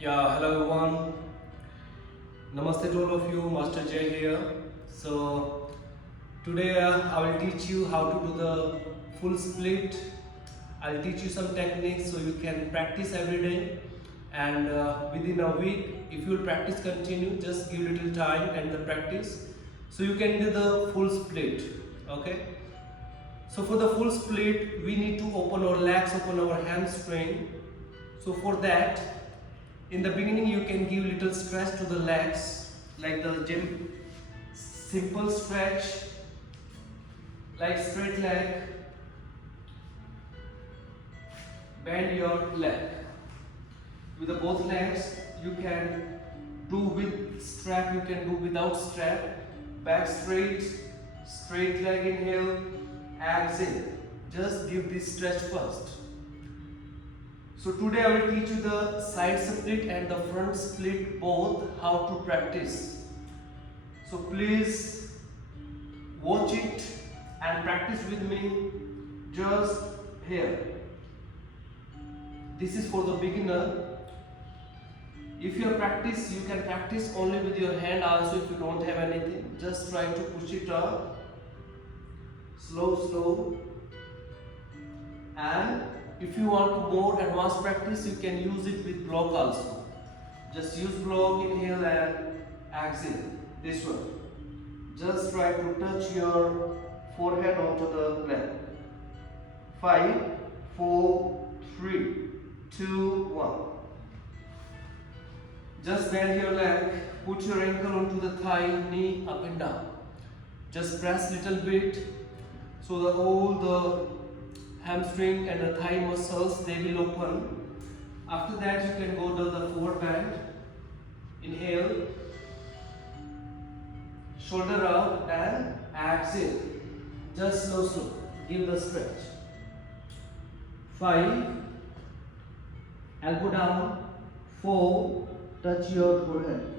Yeah, hello everyone. Namaste to all of you. Master Jay here. So today I will teach you how to do the full split. I'll teach you some techniques so you can practice every day. And within a week, if you will practice continue, just give little time and the practice. So you can do the full split. Okay. So for the full split, we need to open our legs, open our hamstring. So for that, in the beginning you can give little stretch to the legs, like the gym, simple stretch, like straight leg, bend your leg. With the both legs, you can do with strap, you can do without strap. Back straight, straight leg inhale, exhale. Just give this stretch first. So today I will teach you the side split and the front split both, how to practice. So please watch it and practice with me just here. This is for the beginner. If you practice, you can practice only with your hand also if you don't have anything. Just try to push it up. Slow. And if you want more advanced practice, you can use it with block also. Just use block, inhale and exhale. This one. Just try to touch your forehead onto the leg. 5, 4, 3, 2, 1. Just bend your leg, put your ankle onto the thigh, knee up and down. Just press little bit so that all the hamstring and the thigh muscles, they will open. After that you can go to the forward bend. Inhale, shoulder up and exhale. Just slow. Give the stretch. 5, elbow down. 4, touch your forehead.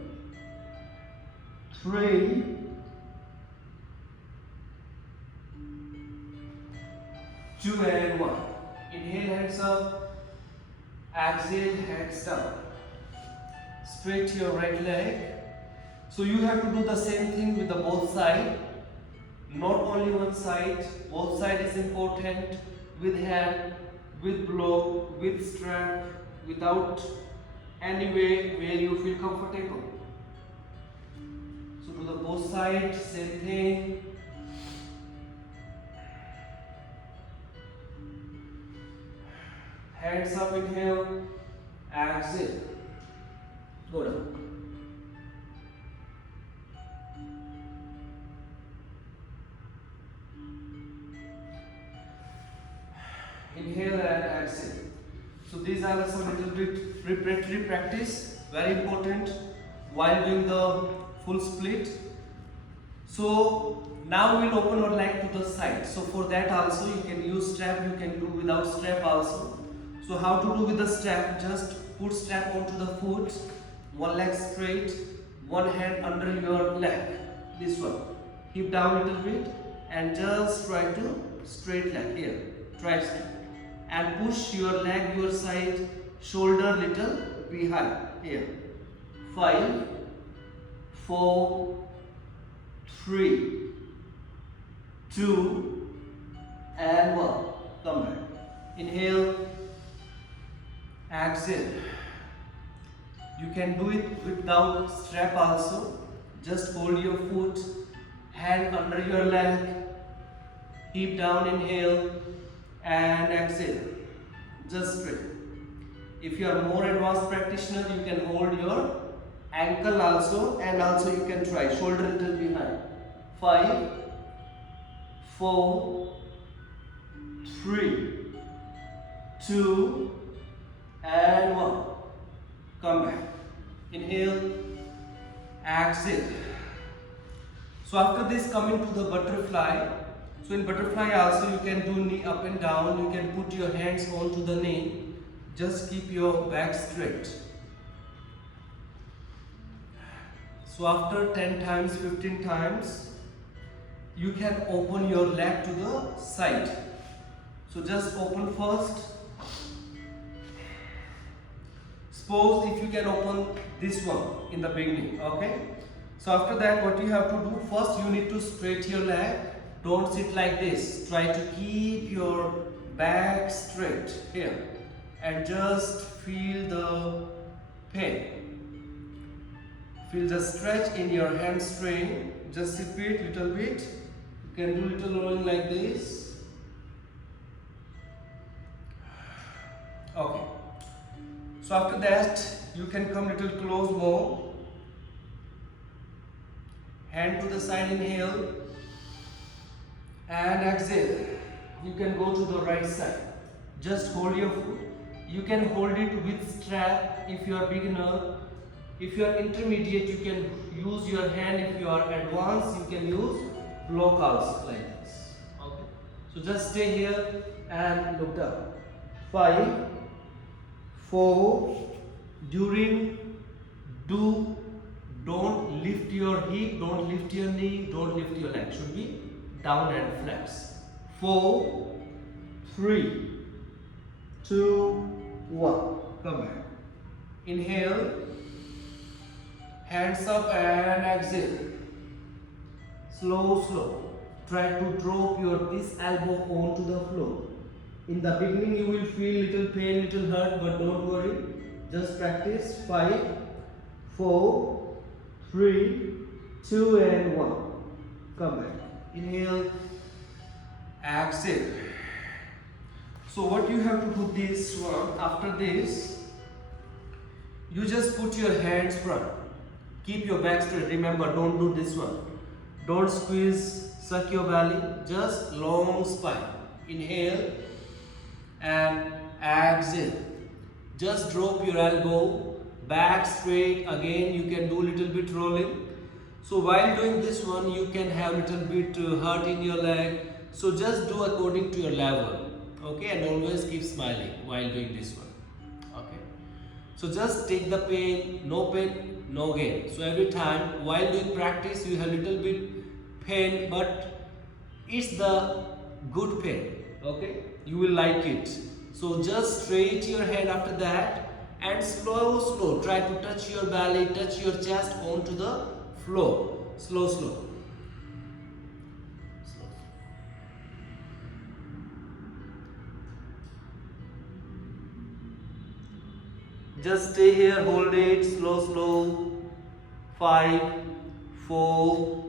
3, 2 and 1. Inhale, hands up. Exhale, hands down. Straight your right leg. So you have to do the same thing with the both side. Not only one side. Both side is important. With hand, with block, with strap, without any way where you feel comfortable. So do the both sides, same thing. Hands up, inhale, exhale. Go down. Inhale and exhale. So these are some little bit preparatory practice, very important while doing the full split. So now we'll open our leg to the side. So for that also you can use strap, you can do without strap also. So how to do with the strap? Just put strap onto the foot, one leg straight, one hand under your leg. This one. Hip down a little bit and just try to straight leg here. Try straight. And push your leg your side, shoulder little behind here. 5, 4, 3, 2 and 1. Come back. Inhale, exhale. You can do it without strap also. Just hold your foot, hand under your leg, hip down, inhale and exhale. Just straight. If you are more advanced practitioner, you can hold your ankle also, and also you can try shoulder little behind. 5, 4, 3, 2 and 1. Come back. Inhale, exhale. So after this, coming to the butterfly. So in butterfly also you can do knee up and down. You can put your hands onto the knee. Just keep your back straight. So after 10 times, 15 times, you can open your leg to the side. So just open first. Suppose if you can open this one in the beginning, okay? So after that, what you have to do, first you need to straight your leg. Don't sit like this. Try to keep your back straight here and just feel the pain. Feel the stretch in your hamstring. Just repeat little bit. You can do little rolling like this. Okay. So after that, you can come little close more. Hand to the side, inhale and exhale. You can go to the right side. Just hold your foot. You can hold it with strap if you are beginner. If you are intermediate, you can use your hand. If you are advanced, you can use block also like this. Okay. So just stay here and look down. 5, 4. During don't lift your hip, don't lift your knee, don't lift your leg. Should be down and flex. 4, 3, 2, 1. Come back. Inhale. Hands up and exhale. Slow, slow. Try to drop your this elbow onto the floor. In the beginning you will feel little pain, little hurt, but don't worry. Just practice. 5, 4, 3, 2 and 1. Come back. Inhale. Exhale. So what you have to do this one, after this, you just put your hands front. Keep your back straight. Remember, don't do this one. Don't squeeze, suck your belly. Just long spine. Inhale and exhale. Just drop your elbow, back straight. Again, you can do little bit rolling. So while doing this one, you can have little bit hurt in your leg. So just do according to your level. Okay, and always keep smiling while doing this one. Okay. So just take the pain, no gain. So every time while doing practice, you have little bit pain, but it's the good pain. Okay, you will like it. So just straight your hand after that and slow. Try to touch your belly, touch your chest onto the floor. Slow. Just stay here, hold it, slow. 5, 4,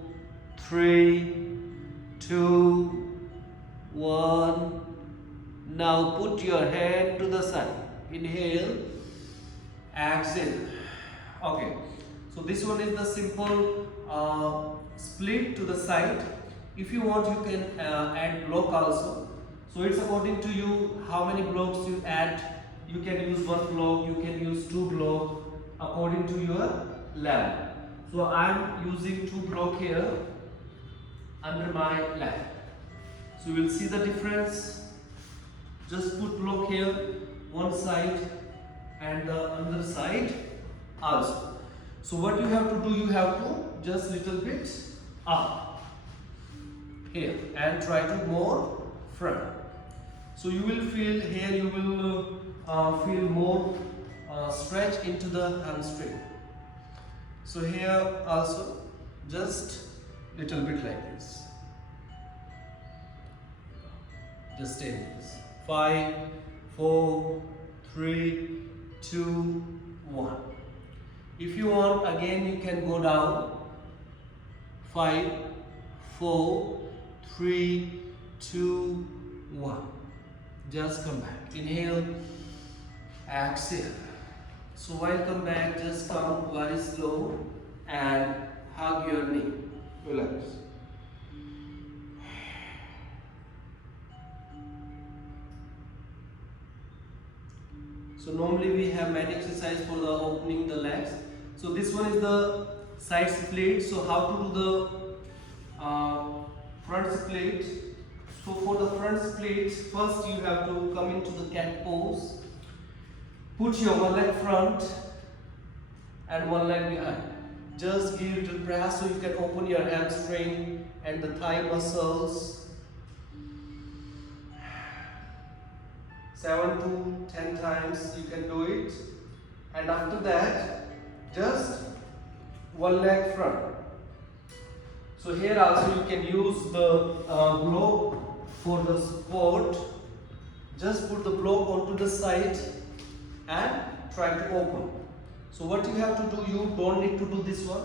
3, 2, 1. Now put your hand to the side. Inhale, exhale. Okay. So this one is the simple split to the side. If you want, you can add block also. So it's according to you how many blocks you add. You can use 1 block, you can use 2 block according to your level. So I'm using 2 block here under my leg. So you will see the difference. Just put block here, one side and the other side also. So what you have to do, you have to just little bit up here and try to more front. So you will feel here, you will feel more stretch into the hamstring. So here also just little bit like this. Just stay with this. 5, 4, 3, 2, 1. If you want, again you can go down. 5, 4, 3, 2, 1. Just come back. Inhale, exhale. So while come back, just come very slow and hug your knee. Relax. So normally we have many exercises for the opening the legs. So this one is the side split. So how to do the front split? So for the front split, first you have to come into the cat pose. Put your one leg front and one leg behind. Just give it a press so you can open your hamstring and the thigh muscles. 7 to 10 times you can do it. and after that just one leg front. So here also you can use the block for the support. Just put the block onto the side and try to open. So what you have to do, you don't need to do this one.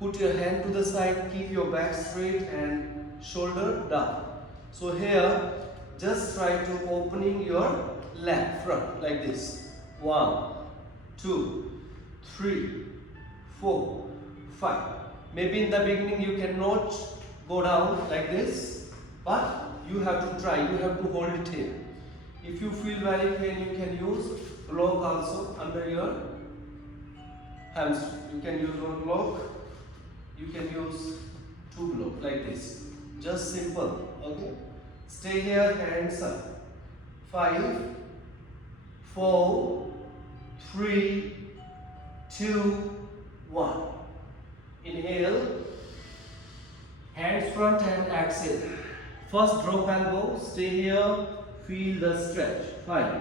Put your hand to the side, keep your back straight and shoulder down. So here just try to opening your leg front like this. 1, 2, 3, 4, 5. Maybe in the beginning you cannot go down like this, but you have to try, you have to hold it here. If you feel very pain, you can use block also under your hamstring. You can use one block, you can use two block like this. Just simple, okay? Stay here, hands up. 5, 4, 3, 2, 1. Inhale, hands front and exhale. First drop elbow, stay here, feel the stretch. 5,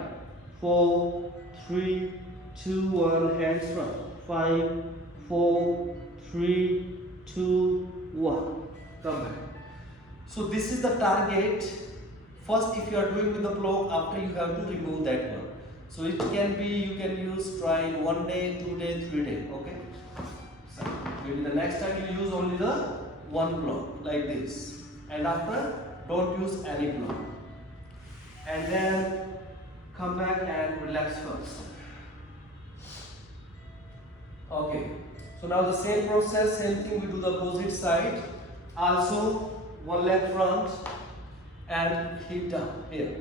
4, 3, 2, 1, hands front. 5, 4, 3, 2, 1. Come back. So this is the target. First, if you are doing with the block, after you have to remove that one. So it can be, you can use, try in 1 day, 2 days, 3 days, okay? So maybe the next time you use only the one block like this. And after, don't use any block. And then come back and relax first. Okay. So now the same process, same thing, we do the opposite side. Also, one leg front and hip down here.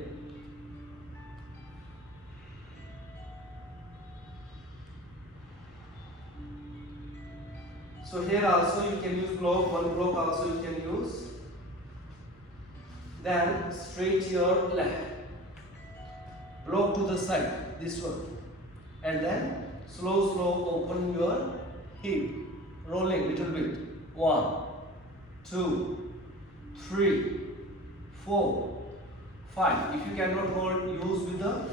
So here also you can use block, one block also you can use. Then straight your leg. Block to the side, this one. And then slow open your hip. Rolling little bit. 1, 2, 3, 4, 5. If you cannot hold, use with the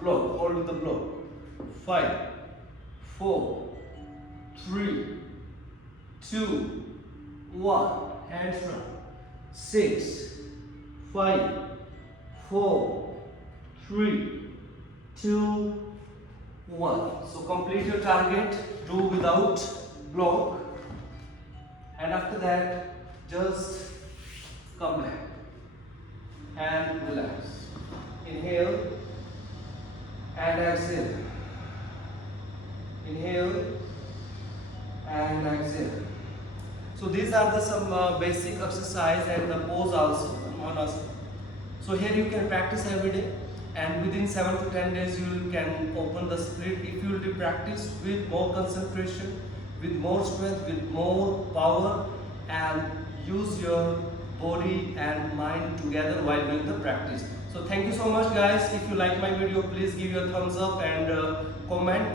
block. Hold with the block. 5, 4, 3, 2, 1. Hands front. 6, 5, 4, 3, 2, 1. So complete your target. Do without block. And after that, just come back and relax. Inhale and exhale. Inhale and exhale. So these are the some basic exercise and the pose also. So here you can practice every day, and within 7 to 10 days you can open the split. If you will be practice with more concentration, with more strength, with more power, and use your body and mind together while doing the practice. So thank you so much guys. If you like my video, please give your thumbs up and comment.